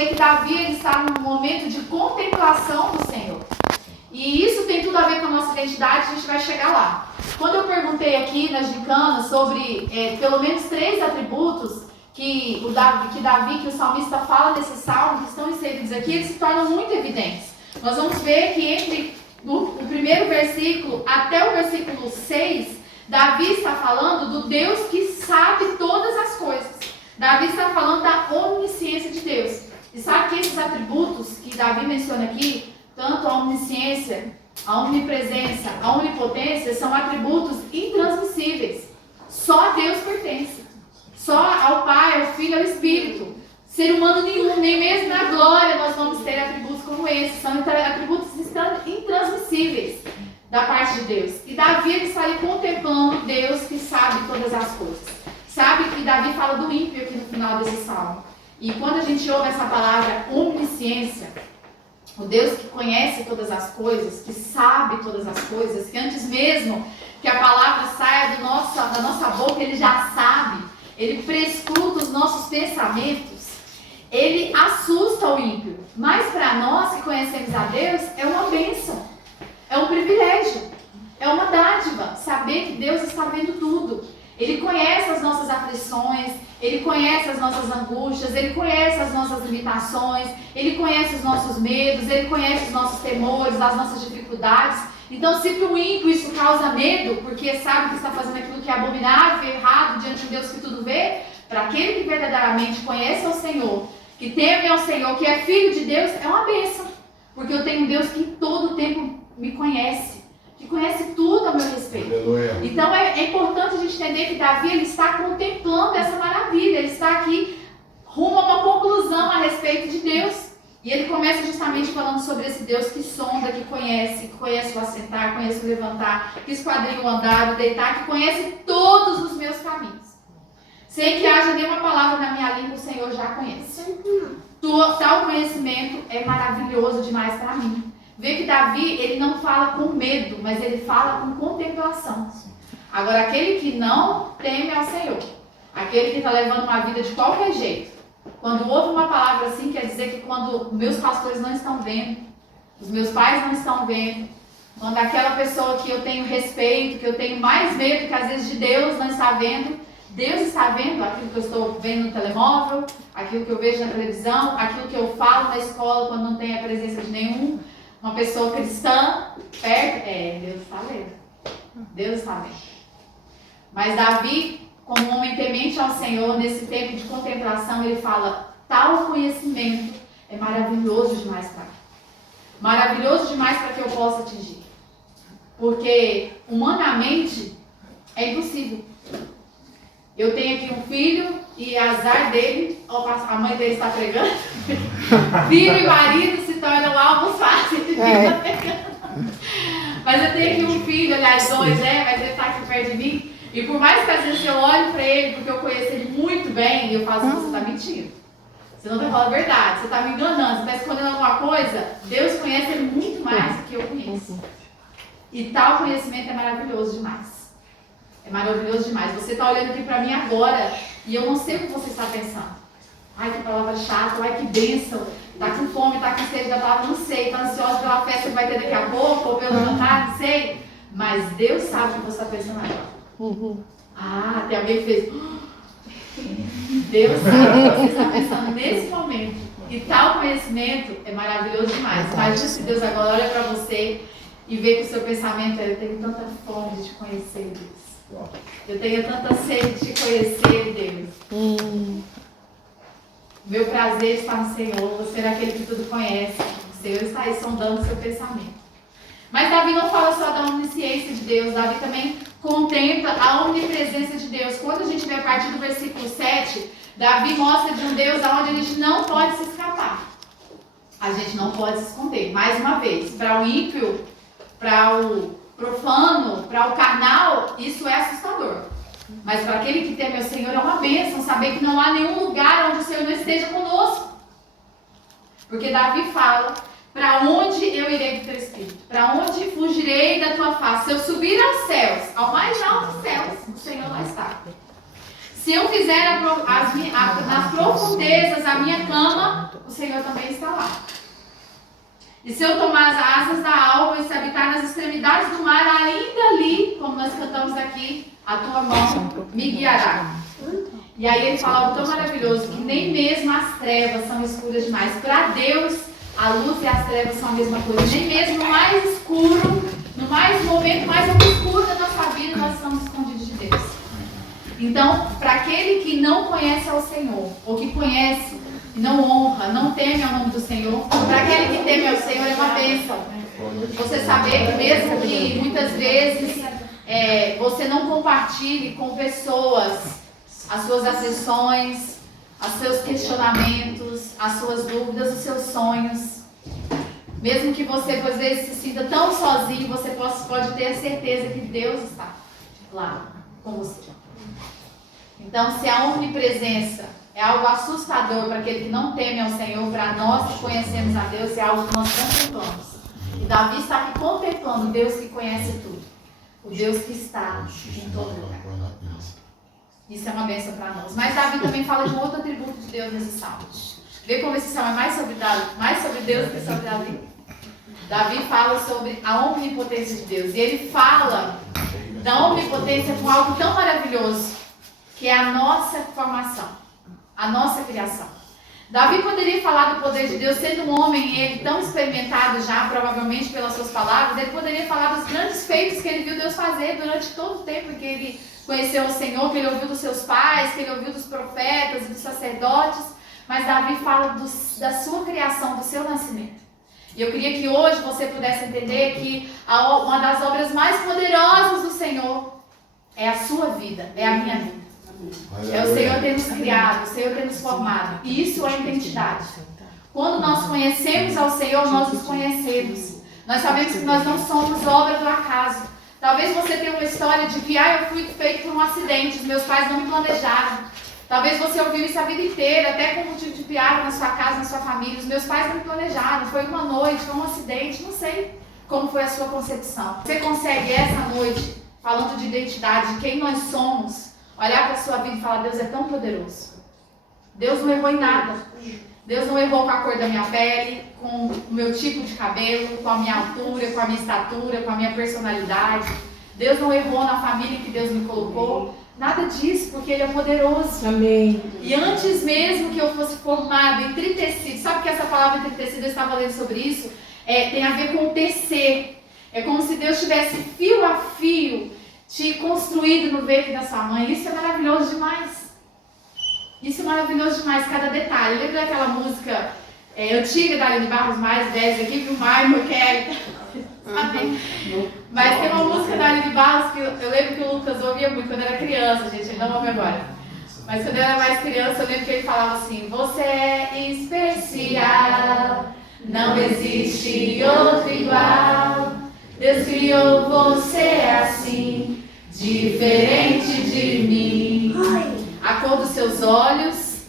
ver que Davi ele está num momento de contemplação do Senhor. E isso tem tudo a ver com a nossa identidade, a gente vai chegar lá. Quando eu perguntei aqui nas gincanas sobre pelo menos 3 atributos que o salmista fala nesse salmo, que estão inseridos aqui, eles se tornam muito evidentes. Nós vamos ver que entre o primeiro versículo até o versículo 6, Davi está falando do Deus que sabe todas as coisas. Davi está falando da onisciência de Deus. E sabe que esses atributos que Davi menciona aqui, tanto a onisciência, a onipresença, a onipotência, são atributos intransmissíveis. Só a Deus pertence. Só ao Pai, ao Filho e ao Espírito. Ser humano nenhum, nem mesmo na glória, nós vamos ter atributos como esses. São atributos intransmissíveis da parte de Deus. E Davi ele está ali contemplando Deus que sabe todas as coisas. Sabe que Davi fala do ímpio aqui no final desse salmo. E quando a gente ouve essa palavra onisciência, o Deus que conhece todas as coisas, que sabe todas as coisas, que antes mesmo que a palavra saia da nossa boca, ele já sabe, ele prescruta os nossos pensamentos, ele assusta o ímpio. Mas para nós que conhecemos a Deus, é uma bênção, é um privilégio, é uma dádiva, saber que Deus está vendo tudo. Ele conhece as nossas aflições, ele conhece as nossas angústias, ele conhece as nossas limitações, ele conhece os nossos medos, ele conhece os nossos temores, as nossas dificuldades. Então, se para o ímpio isso causa medo, porque sabe que está fazendo aquilo que é abominável, errado, diante de Deus que tudo vê, para aquele que verdadeiramente conhece ao Senhor, que teme ao Senhor, que é filho de Deus, é uma bênção. Porque eu tenho um Deus que em todo tempo me conhece, que conhece tudo a meu respeito. Aleluia. Então é importante a gente entender que Davi ele está contemplando essa maravilha, ele está aqui rumo a uma conclusão a respeito de Deus. E ele começa justamente falando sobre esse Deus que sonda, que conhece o assentar, conhece o levantar, que esquadrinha o andar, o deitar, que conhece todos os meus caminhos. Sem que haja nenhuma palavra na minha língua, o Senhor já conhece. Tal conhecimento é maravilhoso demais para mim. Vê que Davi, ele não fala com medo, mas ele fala com contemplação. Agora, aquele que não teme ao Senhor, aquele que está levando uma vida de qualquer jeito, quando ouve uma palavra assim, quer dizer que quando meus pastores não estão vendo, os meus pais não estão vendo, quando aquela pessoa que eu tenho respeito, que eu tenho mais medo que às vezes de Deus não está vendo, Deus está vendo aquilo que eu estou vendo no telemóvel, aquilo que eu vejo na televisão, aquilo que eu falo na escola quando não tem a presença de uma pessoa cristã perto. Deus está vendo. Deus está vendo. Mas Davi, como um homem temente ao Senhor, nesse tempo de contemplação, ele fala, tal conhecimento é maravilhoso demais para mim. Maravilhoso demais para que eu possa atingir. Porque, humanamente, é impossível. Eu tenho aqui um filho e azar dele, a mãe dele está pregando, filho e marido se tornam alvos fáceis. Mas eu tenho aqui um filho, aliás, 2, mas ele está aqui perto de mim. E por mais que às vezes eu olho para ele, porque eu conheço ele muito bem, e eu falo assim, você está mentindo. Você não está falando a verdade, você está me enganando, você está escondendo alguma coisa. Deus conhece ele muito mais do que eu conheço. E tal conhecimento é maravilhoso demais. É maravilhoso demais. Você está olhando aqui para mim agora e eu não sei o que você está pensando. Ai, que palavra chata, ai, que bênção. Está com fome, está com sede da palavra, não sei. Está ansiosa pela festa que vai ter daqui a pouco, ou pelo jantar, não sei. Mas Deus sabe o que você está pensando agora. Tem alguém que fez. Deus sabe o que você está pensando nesse momento. E tal conhecimento é maravilhoso demais. Imagina se Deus agora olha para você e vê que o seu pensamento é: eu tenho tanta fome de te conhecer, Deus. Eu tenho tanta sede de te conhecer, Deus. Meu prazer está no Senhor. Você é aquele que tudo conhece. O Senhor está aí sondando o seu pensamento. Mas Davi não fala só da onisciência de Deus. Davi também contempla a onipresença de Deus. Quando a gente vê a partir do versículo 7, Davi mostra de um Deus aonde a gente não pode se escapar. A gente não pode se esconder. Mais uma vez, para o ímpio, para o profano, para o carnal, isso é assustador. Mas para aquele que teme ao Senhor é uma bênção saber que não há nenhum lugar onde o Senhor não esteja conosco. Porque Davi fala: para onde eu irei do teu espírito? Para onde fugirei da tua face? Se eu subir aos céus, ao mais alto dos céus, o Senhor lá está. Se eu fizer nas profundezas a minha cama, o Senhor também está lá. E se eu tomar as asas da alva e se habitar nas extremidades do mar, ainda ali, como nós cantamos aqui, a tua mão me guiará. E aí ele fala algo tão maravilhoso, que nem mesmo as trevas são escuras demais. Para Deus, a luz e as trevas são a mesma coisa. Nem mesmo no mais escuro, no momento mais obscuro da nossa vida, nós estamos escondidos de Deus. Então, para aquele que não conhece ao Senhor, ou que conhece, não honra, não teme ao nome do Senhor, para aquele que teme ao Senhor é uma bênção. Você saber que mesmo que muitas vezes você não compartilhe com pessoas as suas aflições, os seus questionamentos, as suas dúvidas, os seus sonhos. Mesmo que você, às vezes, se sinta tão sozinho, você pode ter a certeza que Deus está lá com você. Então, se a omnipresença é algo assustador para aquele que não teme ao Senhor, para nós que conhecemos a Deus, é algo que nós contemplamos. E Davi está aqui contemplando o Deus que conhece tudo. O Deus que está em todo lugar. Isso é uma bênção para nós. Mas Davi também fala de um outro atributo de Deus nesse salmo. Vê como esse salmo é mais sobre Deus do que sobre Davi. Davi fala sobre a onipotência de Deus. E ele fala da onipotência com algo tão maravilhoso, que é a nossa formação, a nossa criação. Davi poderia falar do poder de Deus, sendo um homem, ele tão experimentado já, provavelmente pelas suas palavras, ele poderia falar dos grandes feitos que ele viu Deus fazer durante todo o tempo que ele conheceu o Senhor, que ele ouviu dos seus pais, que ele ouviu dos profetas e dos sacerdotes, mas Davi fala da sua criação, do seu nascimento. E eu queria que hoje você pudesse entender que uma das obras mais poderosas do Senhor é a sua vida, é a minha vida. É o Senhor ter nos criado, o Senhor ter nos formado. E isso é identidade. Quando nós conhecemos ao Senhor, nós nos conhecemos. Nós sabemos que nós não somos obra do acaso. Talvez você tenha uma história de que eu fui feito por um acidente, os meus pais não me planejaram. Talvez você ouviu isso a vida inteira, até com motivo de piada na sua casa, na sua família. Os meus pais não me planejaram, foi uma noite, foi um acidente, não sei como foi a sua concepção. Você consegue essa noite, falando de identidade, de quem nós somos, olhar para a sua vida e falar: Deus é tão poderoso. Deus não errou em nada. Deus não errou com a cor da minha pele, com o meu tipo de cabelo, com a minha altura, com a minha estatura, com a minha personalidade. Deus não errou na família que Deus me colocou. Nada disso, porque Ele é poderoso. Amém. E antes mesmo que eu fosse formado, entritecido, sabe que essa palavra entritecido, eu estava lendo sobre isso, tem a ver com tecer. É como se Deus tivesse fio a fio te construído no ventre da sua mãe. Isso é maravilhoso demais. Isso é maravilhoso demais, cada detalhe. Lembra daquela música antiga da Aline Barros, mais 10 aqui, que o Michael Kelly, sabe? Mas tem uma música da Aline Barros que eu lembro que o Lucas ouvia muito quando era criança, gente, ele não ouve agora. Mas quando eu era mais criança, eu lembro que ele falava assim: você é especial, não existe outro igual. Deus criou você assim, diferente de mim. A cor dos seus olhos,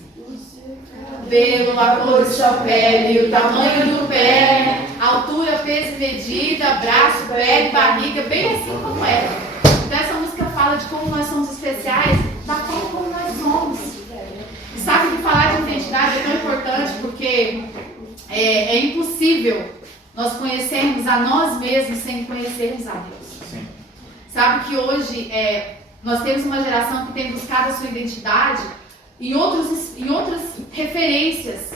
pelo, a cor de sua pele, o tamanho do pé, altura, peso e medida, braço, pele, barriga, bem assim como é. Então essa música fala de como nós somos especiais, da forma como nós somos. E sabe que falar de identidade é tão importante porque é impossível nós conhecermos a nós mesmos sem conhecermos a Deus. Sim. Sabe que hoje nós temos uma geração que tem buscado a sua identidade em outras referências,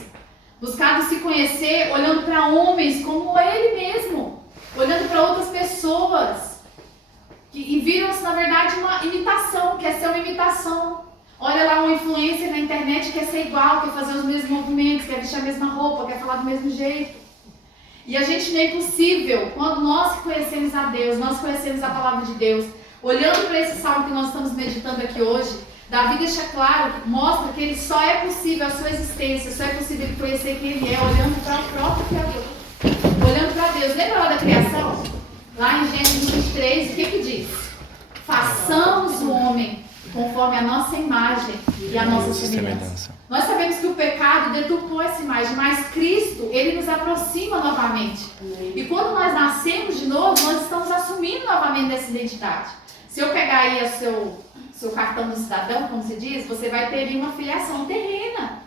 buscado se conhecer olhando para homens como ele mesmo, olhando para outras pessoas, e viram-se na verdade uma imitação, quer ser uma imitação. Olha lá um influencer na internet, quer ser igual, quer fazer os mesmos movimentos, quer vestir a mesma roupa, quer falar do mesmo jeito. E a gente não é impossível, quando nós conhecemos a Deus, nós conhecemos a palavra de Deus, olhando para esse salmo que nós estamos meditando aqui hoje, Davi deixa claro, mostra que ele só é possível a sua existência, só é possível ele conhecer quem ele é, olhando para o próprio Criador, olhando para Deus. Lembra lá da criação? Lá em Gênesis 23, o que diz? Façamos o homem conforme a nossa imagem e a nossa semelhança. Nós sabemos que o pecado deturpou essa imagem, mas Cristo, Ele nos aproxima novamente. E quando nós nascemos de novo, nós estamos assumindo novamente essa identidade. Se eu pegar aí o seu cartão do cidadão, como se diz, você vai ter ali uma filiação terrena.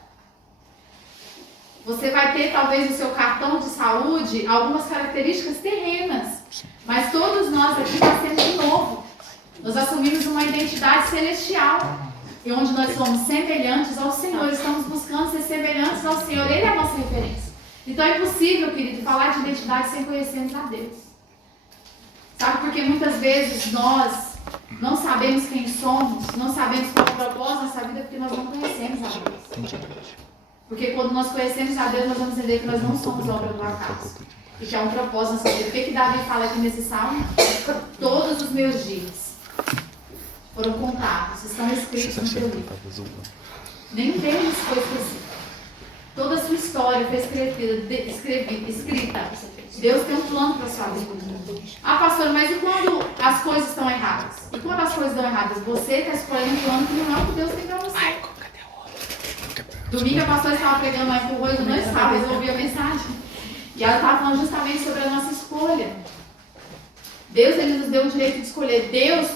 Você vai ter, talvez, no seu cartão de saúde, algumas características terrenas. Mas todos nós aqui nascemos de novo. Nós assumimos uma identidade celestial. E onde nós somos semelhantes ao Senhor. Estamos buscando ser semelhantes ao Senhor. Ele é a nossa referência. Então é impossível, querido, falar de identidade sem conhecermos a Deus. Sabe, porque muitas vezes nós não sabemos quem somos, não sabemos qual é o propósito da nossa vida, porque nós não conhecemos a Deus. Porque quando nós conhecemos a Deus, nós vamos entender que nós não somos obra do acaso. E que há um propósito na nossa vida. O que Davi fala aqui nesse salmo? Todos os meus dias foram contados, estão escritos no teu livro. Nenhum deles foi esquecido. Toda a sua história foi escrita. Deus tem um plano para a sua vida. Ah, pastor, mas e quando as coisas estão erradas? E quando as coisas estão erradas? Você está escolhendo um plano que não é o que Deus tem para você. Domingo a pastora estava pregando mais por hoje, não estava, eu ouvi a mensagem. E ela estava falando justamente sobre a nossa escolha. Deus, Ele nos deu o direito de escolher. Deus,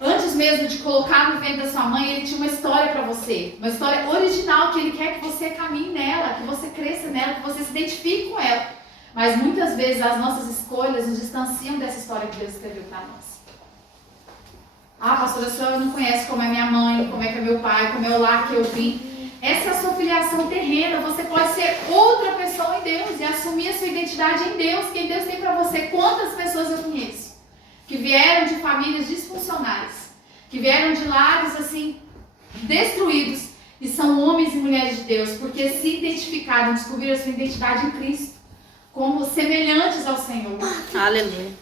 antes mesmo de colocar no ventre da sua mãe, Ele tinha uma história para você. Uma história original que Ele quer que você caminhe nela, que você cresça nela, que você se identifique com ela. Mas muitas vezes as nossas escolhas nos distanciam dessa história que Deus escreveu para nós. Ah, pastora, a senhora não conhece como é minha mãe, como é que é meu pai, como é o lar que eu vim. Essa é a sua filiação terrena. Você pode ser outra pessoa em Deus e assumir a sua identidade em Deus. Quem Deus tem para você. Quantas pessoas eu conheço que vieram de famílias disfuncionais, que vieram de lares assim destruídos e são homens e mulheres de Deus porque se identificaram, descobriram a sua identidade em Cristo como semelhantes ao Senhor. Aleluia.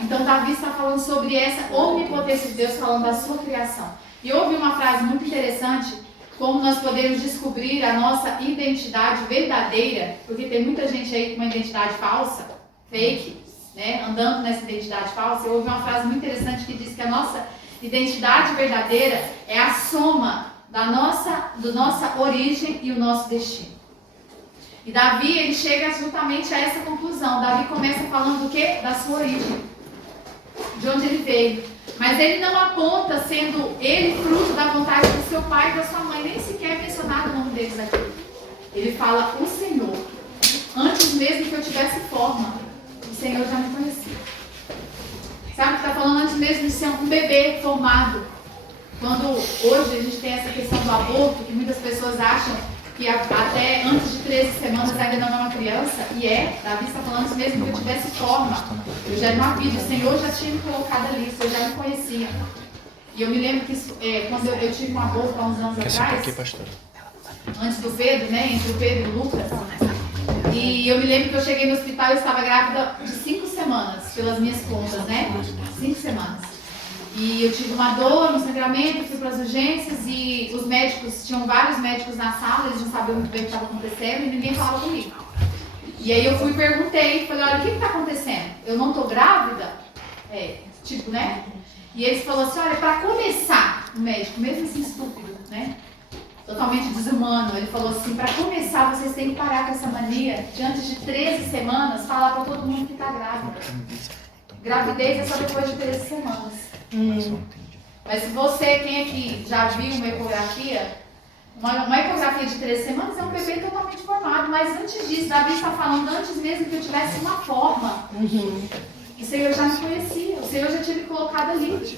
Então Davi está falando sobre essa onipotência de Deus, falando da sua criação. E eu ouvi uma frase muito interessante, como nós podemos descobrir a nossa identidade verdadeira, porque tem muita gente aí com uma identidade falsa, fake, né, andando nessa identidade falsa. Eu ouvi uma frase muito interessante que diz que a nossa identidade verdadeira é a soma da nossa origem e o nosso destino. E Davi, ele chega justamente a essa conclusão. Davi começa falando do quê? Da sua origem, de onde ele veio. Mas ele não aponta sendo ele fruto da vontade do seu pai e da sua mãe, nem sequer é mencionado o nome deles aqui. Ele fala o Senhor. Antes mesmo que eu tivesse forma, o Senhor já me conhecia. Sabe o que está falando? Antes mesmo de ser um bebê formado. Quando hoje a gente tem essa questão do aborto, que muitas pessoas acham que até antes de 13 semanas ainda não é uma criança, e Davi está falando antes mesmo que eu tivesse forma. Eu já não havia, o Senhor já tinha me colocado ali, o Senhor já me conhecia. E eu me lembro que quando eu tive um aborto há uns anos atrás, antes do Pedro, né, entre o Pedro e o Lucas, e eu me lembro que eu cheguei no hospital e eu estava grávida de 5 semanas, pelas minhas contas, né, 5 semanas. E eu tive uma dor, um sangramento, fui para as urgências e os médicos, tinham vários médicos na sala, eles não sabiam muito bem o que estava acontecendo e ninguém falava comigo. E aí eu fui e perguntei, falei, olha, o que está acontecendo? Eu não estou grávida? Tipo, né? E eles falaram assim, olha, para começar, o médico, mesmo assim estúpido, né? Totalmente desumano, ele falou assim, para começar vocês têm que parar com essa mania de antes de 13 semanas falar para todo mundo que está grávida. Gravidez é só depois de 13 semanas. Mas se você, quem aqui já viu uma ecografia, uma ecografia de 13 semanas é um bebê totalmente formado, mas antes disso, Davi está falando antes mesmo que eu tivesse uma forma. O Senhor já me conhecia, o Senhor já tinha me colocado ali.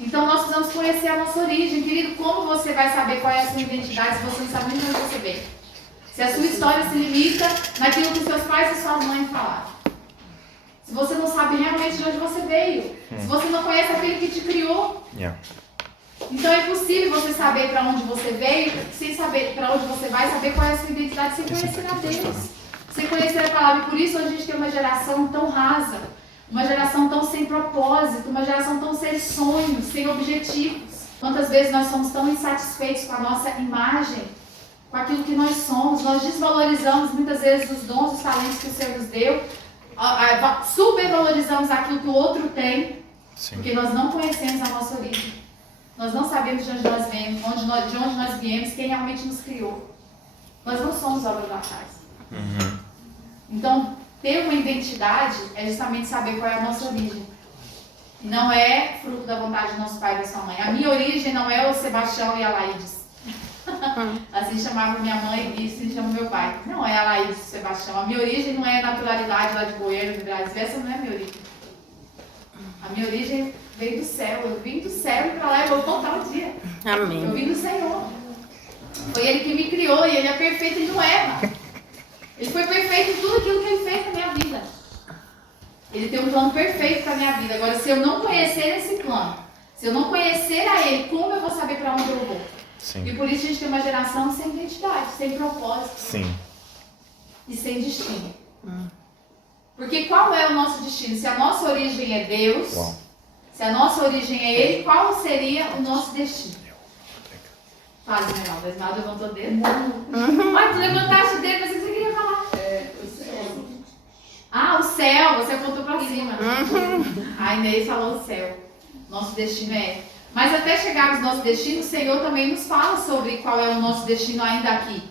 Então nós precisamos conhecer a nossa origem. Querido, como você vai saber qual é a sua identidade se você não sabe nem de onde você veio? Se a sua história se limita naquilo que seus pais e suas mães falaram. Se você não sabe realmente de onde você veio. Se você não conhece aquele que te criou. Então é impossível você saber para onde você veio, sem saber para onde você vai, saber qual é a sua identidade, sem conhecer a Deus. Sem conhecer a palavra. E por isso a gente tem uma geração tão rasa. Uma geração tão sem propósito. Uma geração tão sem sonhos, sem objetivos. Quantas vezes nós somos tão insatisfeitos com a nossa imagem, com aquilo que nós somos. Nós desvalorizamos muitas vezes os dons, os talentos que o Senhor nos deu. Supervalorizamos aquilo que o outro tem. Sim. Porque nós não conhecemos a nossa origem. Nós não sabemos de onde nós viemos, de onde nós viemos, quem realmente nos criou. Nós não somos obra do acaso. Então, ter uma identidade é justamente saber qual é a nossa origem. não é fruto da vontade do nosso pai e da sua mãe. A minha origem não é o Sebastião e a Laídes. Assim chamava minha mãe e assim chama meu pai. Não é a Laídes e o Sebastião. A minha origem não é a naturalidade lá de Goiânia, do Brasil. Essa não é a minha origem. A minha origem veio do céu. Eu vim do céu e para lá eu vou voltar um dia. Amém. Eu vim do Senhor. Foi Ele que me criou e Ele é perfeito e não erra. Ele foi perfeito em tudo aquilo que Ele fez na minha vida. Ele tem um plano perfeito para a minha vida. Agora, se eu não conhecer esse plano, se eu não conhecer a Ele, como eu vou saber para onde eu vou? Sim. E por isso a gente tem uma geração sem identidade, sem propósito. Sim. E sem destino. Porque qual é o nosso destino? Se a nossa origem é Deus, Uau. se a nossa origem é Ele, qual seria o nosso destino? Fala, Esmeralda. A Esmeralda levantou o dedo. Mas tu levantaste o dedo, mas o que você queria falar? O céu. Ah, o céu. Você apontou para cima. A Inês falou o céu. Nosso destino é. Mas até chegarmos no nosso destino, o Senhor também nos fala sobre qual é o nosso destino ainda aqui.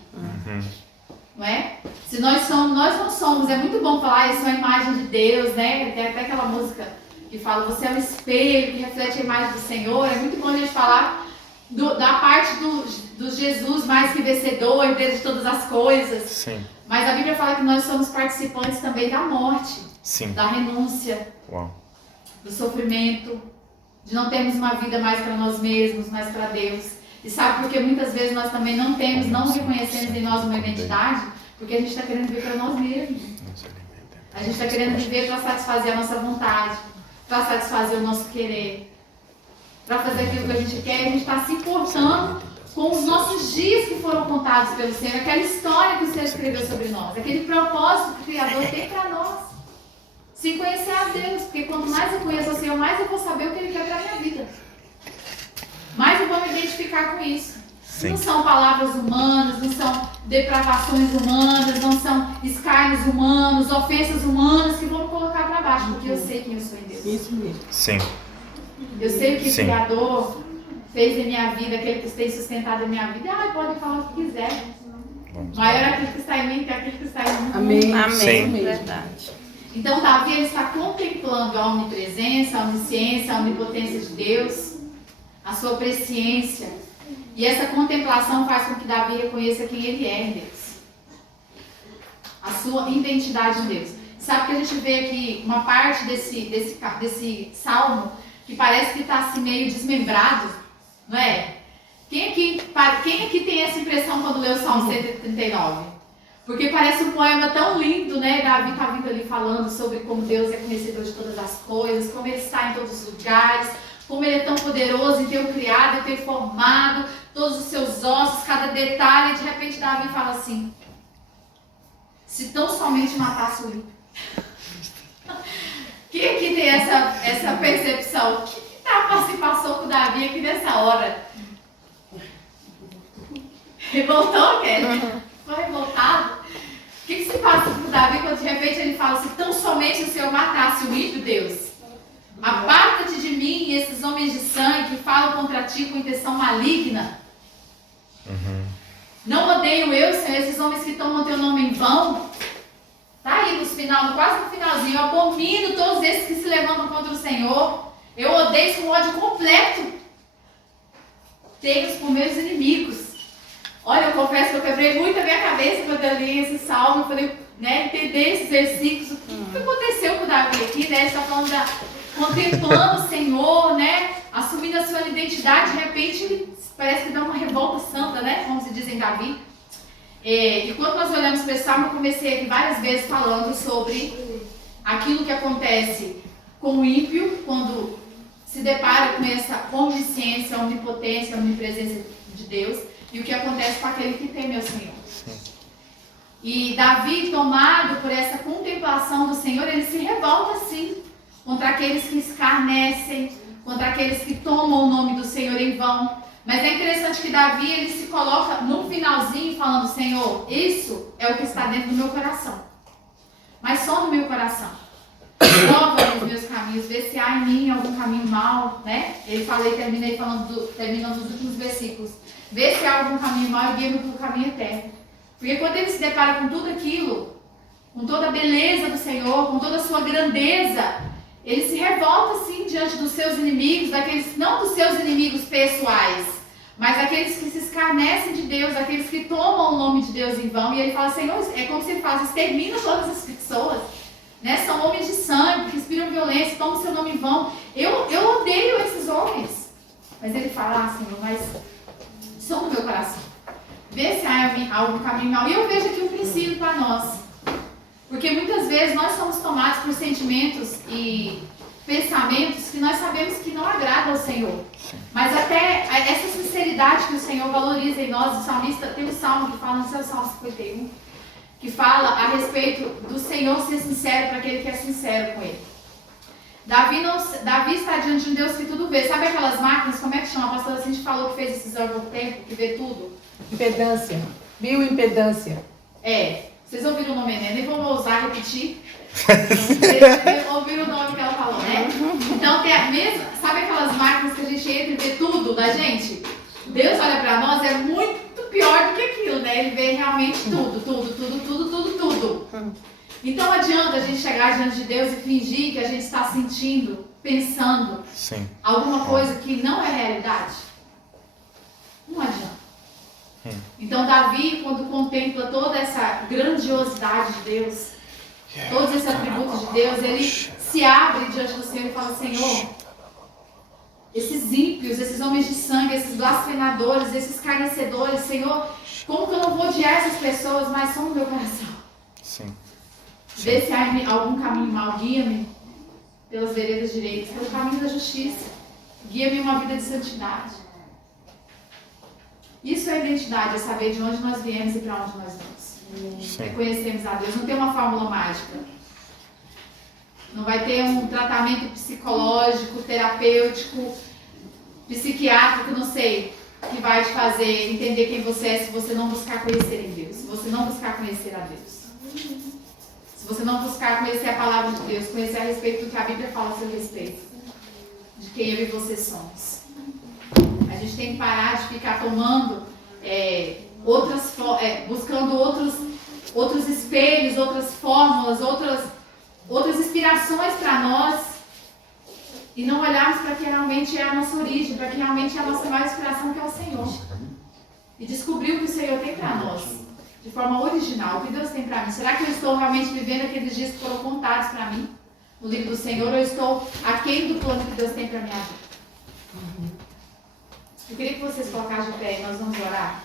Não é? Se nós somos, nós não somos. É muito bom falar, isso é a imagem de Deus, né? Tem até aquela música que fala, você é um espelho que reflete a imagem do Senhor. É muito bom a gente falar da parte do Jesus mais que vencedor, herdeiro de todas as coisas. Sim. Mas a Bíblia fala que nós somos participantes também da morte, Sim. da renúncia, Uau. do sofrimento, de não termos uma vida mais para nós mesmos, mais para Deus. E sabe por que muitas vezes nós também não temos, não reconhecemos em nós uma identidade? Porque a gente está querendo viver para nós mesmos. A gente está querendo viver para satisfazer a nossa vontade, para satisfazer o nosso querer, para fazer aquilo que a gente quer. A gente está se importando com os nossos dias que foram contados pelo Senhor, aquela história que o Senhor escreveu sobre nós, aquele propósito que o Criador tem para nós. Se conhecer a Deus, porque quanto mais eu conheço o Senhor, mais eu vou saber o que Ele quer para a minha vida. Mais eu vou me identificar com isso. Sim. Não são palavras humanas, não são depravações humanas, não são escárnios humanos, ofensas humanas que vão me colocar para baixo, porque eu sei quem eu sou em Deus. Isso mesmo. Sim. Eu sei o que o Sim. Criador fez em minha vida, aquele que tem sustentado a minha vida. Pode falar o que quiser. Vamos. Maior é aquele que está em mim que aquele que está em mim. Amém. Amém. Sim. Verdade. Então Davi ele está contemplando a onipresença, a onisciência, a onipotência de Deus, a sua presciência. E essa contemplação faz com que Davi reconheça quem ele é em Deus. A sua identidade em Deus. Sabe que a gente vê aqui uma parte desse salmo que parece que está assim meio desmembrado, não é? Quem aqui tem essa impressão quando lê o Salmo 139? Porque parece um poema tão lindo, né? Davi está vindo ali falando sobre como Deus é conhecedor de todas as coisas, como Ele está em todos os lugares, como Ele é tão poderoso em ter o criado, em ter formado todos os seus ossos, cada detalhe. E de repente Davi fala assim, se tão somente matasse o ímpio. Quem aqui tem essa percepção? O que se passou com o Davi aqui nessa hora? Revoltou, Kelly? Ficou revoltado? O que se passa com o Davi quando de repente ele fala, se tão somente o Senhor matasse o ímpio, Deus? Aparta-te de mim, esses homens de sangue que falam contra ti com intenção maligna. Não odeio eu, Senhor, esses homens que tomam teu nome em vão. Tá aí quase no finalzinho. Eu abomino todos esses que se levantam contra o Senhor. Eu odeio com ódio completo. Tenho-os por meus inimigos. Olha, eu confesso que eu quebrei muito a minha cabeça quando eu li esse salmo. Eu falei, né, entender esses versículos. O que aconteceu com o Davi aqui, né? Ele está falando contemplando o Senhor, né? Assumindo a sua identidade. De repente, ele parece que dá uma revolta santa, né? Como se diz em Davi. E quando nós olhamos para esse salmo, eu comecei aqui várias vezes falando sobre aquilo que acontece com o ímpio, quando se depara com essa onisciência, onipotência, onipresença de Deus, e o que acontece com aquele que teme ao Senhor. E Davi, tomado por essa contemplação do Senhor, ele se revolta sim contra aqueles que escarnecem, contra aqueles que tomam o nome do Senhor em vão. Mas é interessante que Davi, ele se coloca no finalzinho falando, Senhor, isso é o que está dentro do meu coração. Mas só no meu coração. Prova os meus caminhos, vê se há em mim algum caminho mau, né? Terminando os últimos versículos. Vê se há algum caminho mau e guia-me pelo caminho eterno. Porque quando ele se depara com tudo aquilo, com toda a beleza do Senhor, com toda a sua grandeza, ele se revolta assim diante dos seus inimigos, daqueles, não dos seus inimigos pessoais, mas daqueles que se escarnecem de Deus, daqueles que tomam o nome de Deus em vão. E ele fala, Senhor, é como se ele fala, extermina todas as pessoas, né? São homens de sangue, que inspiram violência, tomam o seu nome em vão. Eu odeio esses homens. Mas ele fala, Senhor, mas são no meu coração. Vê se há algum caminho mal. E eu vejo aqui um princípio para nós. Porque muitas vezes nós somos tomados por sentimentos e pensamentos que nós sabemos que não agradam ao Senhor. Mas até essa sinceridade que o Senhor valoriza em nós, o salmista, tem um salmo que fala, não sei o Salmo 51, que fala a respeito do Senhor ser sincero para aquele que é sincero com Ele. Davi está diante de um Deus que tudo vê. Sabe aquelas máquinas, como é que chama? A pastora Cindy falou que fez esse exame há pouco tempo, que vê tudo. Impedância. Bioimpedância. Vocês ouviram o nome, né? Nem vou ousar repetir. Vocês ouviram o nome que ela falou, né? Então tem a mesma. Sabe aquelas máquinas que a gente entra e vê tudo da gente? Deus olha pra nós, é muito pior do que aquilo, né? Ele vê realmente tudo. Então adianta a gente chegar diante de Deus e fingir que a gente está sentindo, pensando alguma coisa que não é realidade? Não adianta. Então Davi, quando contempla toda essa grandiosidade de Deus, todos esses atributos de Deus, ele se abre diante do Senhor e fala, Senhor, esses ímpios, esses homens de sangue, esses blasfemadores, esses escarnecedores, Senhor, como que eu não vou odiar essas pessoas, mas são no meu coração. Vê se há algum caminho mal, guia-me pelas veredas direitas, pelo caminho da justiça, guia-me uma vida de santidade. Isso é identidade, é saber de onde nós viemos e para onde nós vamos. É conhecermos a Deus. Não tem uma fórmula mágica. Não vai ter um tratamento psicológico, terapêutico, psiquiátrico, não sei, que vai te fazer entender quem você é se você não buscar conhecer em Deus. Se você não buscar conhecer a Deus. Se você não buscar conhecer a palavra de Deus, conhecer a respeito do que a Bíblia fala a seu respeito. De quem eu e você somos. A gente tem que parar de ficar tomando, buscando outros espelhos, outras fórmulas, outras inspirações para nós e não olharmos para que realmente é a nossa origem, para que realmente é a nossa maior inspiração, que é o Senhor. E descobrir o que o Senhor tem para nós, de forma original, o que Deus tem para mim. Será que eu estou realmente vivendo aqueles dias que foram contados para mim no livro do Senhor, ou eu estou aquém do plano que Deus tem para minha vida? Eu queria que vocês colocassem de pé e nós vamos orar.